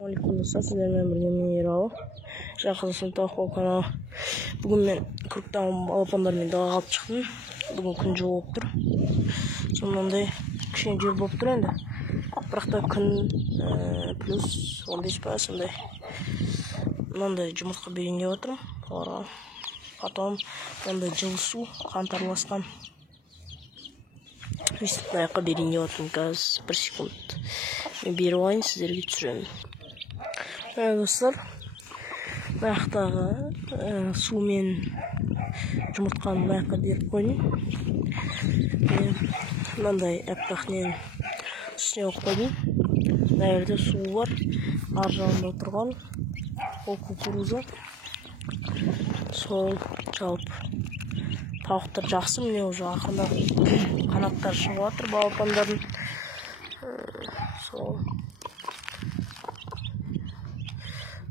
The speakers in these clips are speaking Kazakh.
Assalamualaikum dostlar, sizlerle birlikte men Erol. Жақсылысын тауып канал. Бүгін мен Күріктағы балапандармен далаға алып шықтым. Бүгін күн жылы болып тұр. Сондай кішкене жел болып тұр енді. Бірақ та күн плюс 15 па сондай. Мынандай жұмыртқа берейін деп отырмын. Оларға потом мынандай жылы су қант араласқан ыстық берейін деп отырмын. Қазір 1 секунд мен беріп алайын, сіздерге түсіремін. Dostlar, meyақтағы су мен жұмыртқаны мeyаққа беріп қойдым. Мынандай әппақтен үстіне қойып қойдым. Мына жерде су бар, ар жағында тұрған ол кукуруза. Сол жалпы тауықтар жақсы, міне уже ақырындап қанаттар шығып жатыр балапандардың. Сол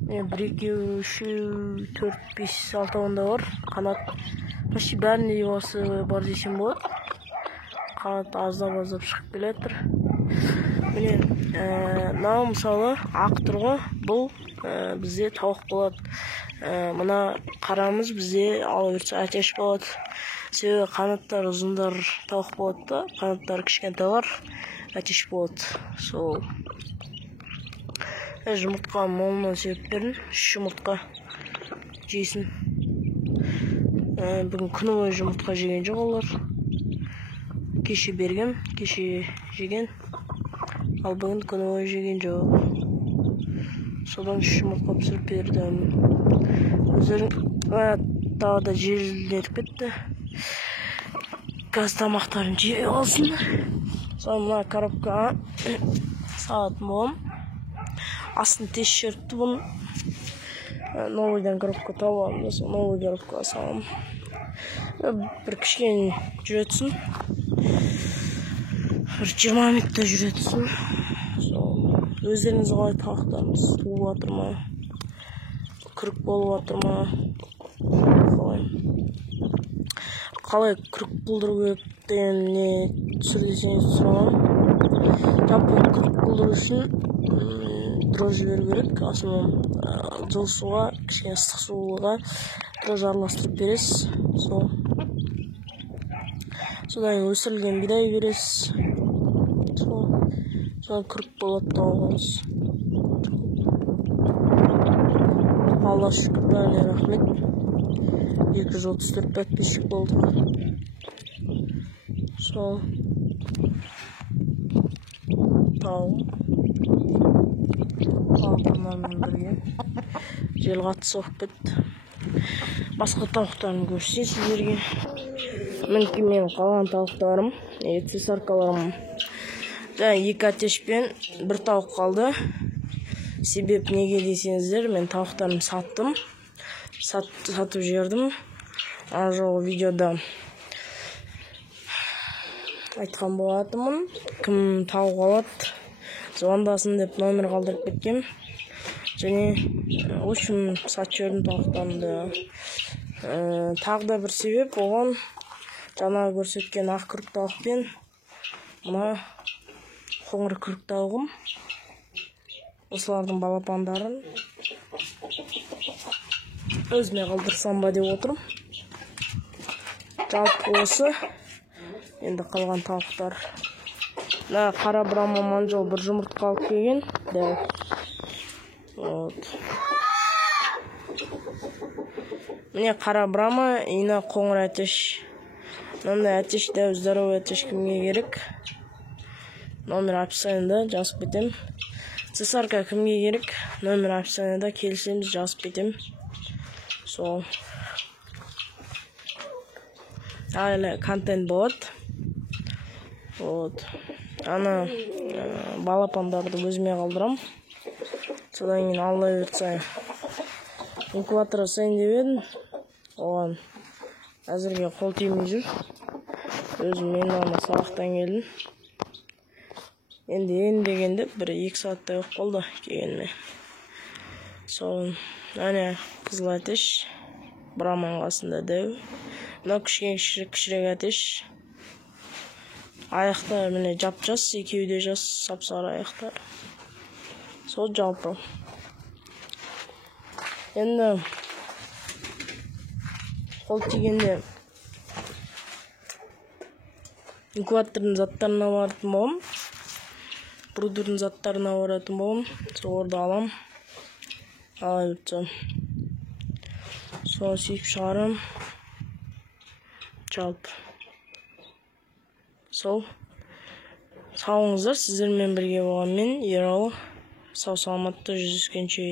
1, 2, 3, 4, 5, 6 онда бар. Қанат почти бәрінде осы бар десем болады. Қанат аздап шығып келетір. Міне, мынау мысалы ақ тұрғы, бұл бізде тауық болады. Мына қарамыз бізде ала берсе әтеш болады. Себебі қанаттар ұзындар тауық болады да, қанаттар кішкентайлар әтеш болады. Сол жұмыртқа молынан себеп бердім, 3 жұмыртқа жейсін. Бүгін күні бойы жұмыртқа жеген жоқ олар. Кеше бергем, кеше жеген. Ал бүгін күні бойы жеген жоқ. Содан 3 жұмыртқа пісіріп бердім. Өздерің тағыда желдетіп кетті. Газ тамақтарын жей алсын. Sonra мына коробкаға салатын болам. Астын тез шертті бұны. Новыйдан коробка табамын. Новый коробкаға салам. Бір кішкене жүретсін. Бір 20 минутта жүретсін. Өздеріңіз қалай тауықтарыңыз туып жатыр ма? Күрік болып жатыр ма? Қалай күрік бұлдыру керек деген не түсірдесеңіз сұрағам. Жалпы күрік бұлдыру үшін дрожжи беру керек. Асымен жылы суға, кішкене ыстық суға дрожжи араластырып бересіз. Содан өсірілген бидай бересіз. Содан күрік болады тауығыңыз. Алла шүкір, бәріне рахмет. 234 подписчик болды. Сол тауым балапандармен бірге жел қатты соғып кетті. Басқа тауықтарын көрсетейін сіздерге. Мінекей менің қалған тауықтарым, цесаркаларым. Және 2 әтешпен 1 тауық қалды. Себеп неге десеңіздер, мен тауықтарымды саттым. Сатып жердім. Ажол видеода айтқан болатынмын. Кім тауық алады, звондасын деп номер қалдырып кеткем. Және үшін сатып жердім тауықтарымды. Тағы да бір себеп оған жаңа көрсеткен ақ күрік тауықпен мына қоңыр күрік тауығым. Осылардың балапандарын өзіме қалдырсам ба деп отырмын. Жалпы осы енді қалған тауықтар. Қара брама манжол бір жұмыртқа алып келген. Міне қара брама, ина қоңыр әтеш. Мынандай әтеш, дәу здоровый әтеш кімге керек? Номер описаниеда жазып кетем. Цесарка кімге керек? Номер описаниеда келсеңіз жазып кетем. Сол әлі контент болады. Ана балапандарды өзіме қалдырам. Содан кейін алла берсе инкубатор жасайын деп едім. Оған әзірге қол тимей жүр. Өзім мен сабақтан келдім. Енді дегенде 1-2 сааттай оқып қалды келгеніме. Сол әне қызыл әтеш, браман қасында дәу. Мына кішірек әтеш. Аяқтар міне жап-жас, екеуі де жас, сап-сары аяқтар. сол жалпы. Енді қол тигенде инкубатордың заттарына баратын болам. Брудердің заттарына баратын болам. Соларды алам. Ала өтсем. Соны сүйіп шығарам. Жалпы. Сол. Сау болыңыздар, сіздермен бірге болған мен Ералы. Сау саламатта жүздескенше.